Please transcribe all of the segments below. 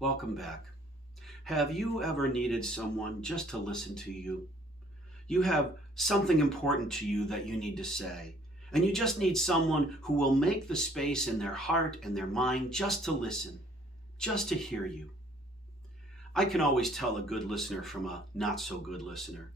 Welcome back. Have you ever needed someone just to listen to you? You have something important to you that you need to say, and you just need someone who will make the space in their heart and their mind just to listen, just to hear you. I can always tell a good listener from a not so good listener.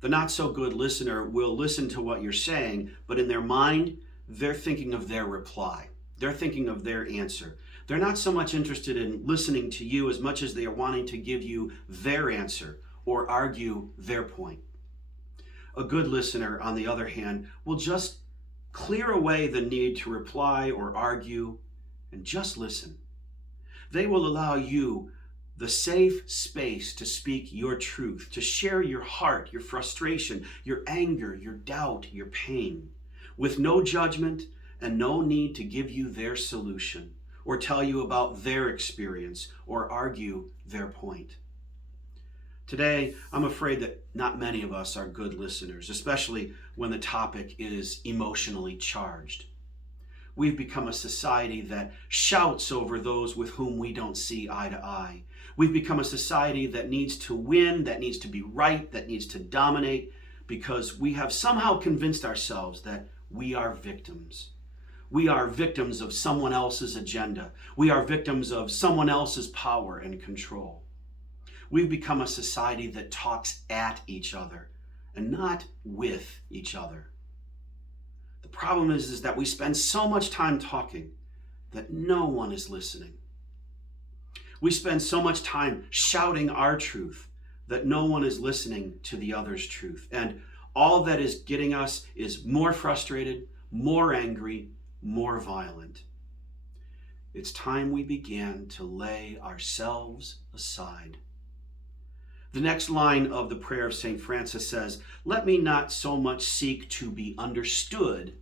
The not so good listener will listen to what you're saying, but in their mind, they're thinking of their reply. They're thinking of their answer. They're not so much interested in listening to you as much as they are wanting to give you their answer or argue their point. A good listener, on the other hand, will just clear away the need to reply or argue and just listen. They will allow you the safe space to speak your truth, to share your heart, your frustration, your anger, your doubt, your pain, with no judgment and no need to give you their solution or tell you about their experience or argue their point. Today, I'm afraid that not many of us are good listeners, especially when the topic is emotionally charged. We've become a society that shouts over those with whom we don't see eye to eye. We've become a society that needs to win, that needs to be right, that needs to dominate, because we have somehow convinced ourselves that we are victims. We are victims of someone else's agenda. We are victims of someone else's power and control. We've become a society that talks at each other and not with each other. The problem is that we spend so much time talking that no one is listening. We spend so much time shouting our truth that no one is listening to the other's truth. And all that is getting us is more frustrated, more angry, more violent. It's time we began to lay ourselves aside. The next line of the prayer of St. Francis says, "Let me not so much seek to be understood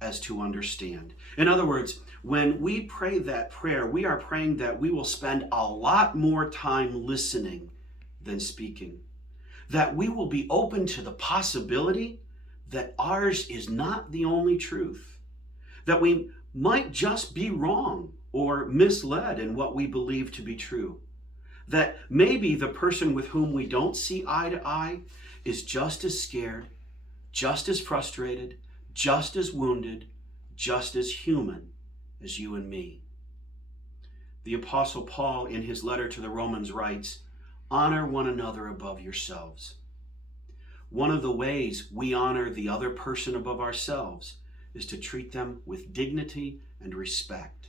as to understand." In other words, when we pray that prayer, we are praying that we will spend a lot more time listening than speaking. That we will be open to the possibility that ours is not the only truth. That we might just be wrong or misled in what we believe to be true. That maybe the person with whom we don't see eye to eye is just as scared, just as frustrated, just as wounded, just as human as you and me. The Apostle Paul, in his letter to the Romans, writes, "Honor one another above yourselves." One of the ways we honor the other person above ourselves is to treat them with dignity and respect.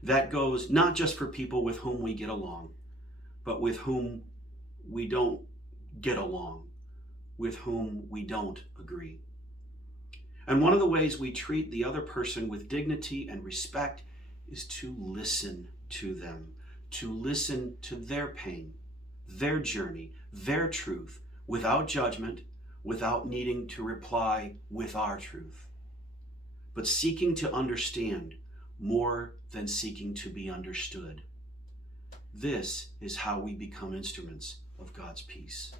That goes not just for people with whom we get along, but with whom we don't get along, with whom we don't agree. And one of the ways we treat the other person with dignity and respect is to listen to them, to listen to their pain, their journey, their truth, without judgment, without needing to reply with our truth, but seeking to understand more than seeking to be understood. This is how we become instruments of God's peace.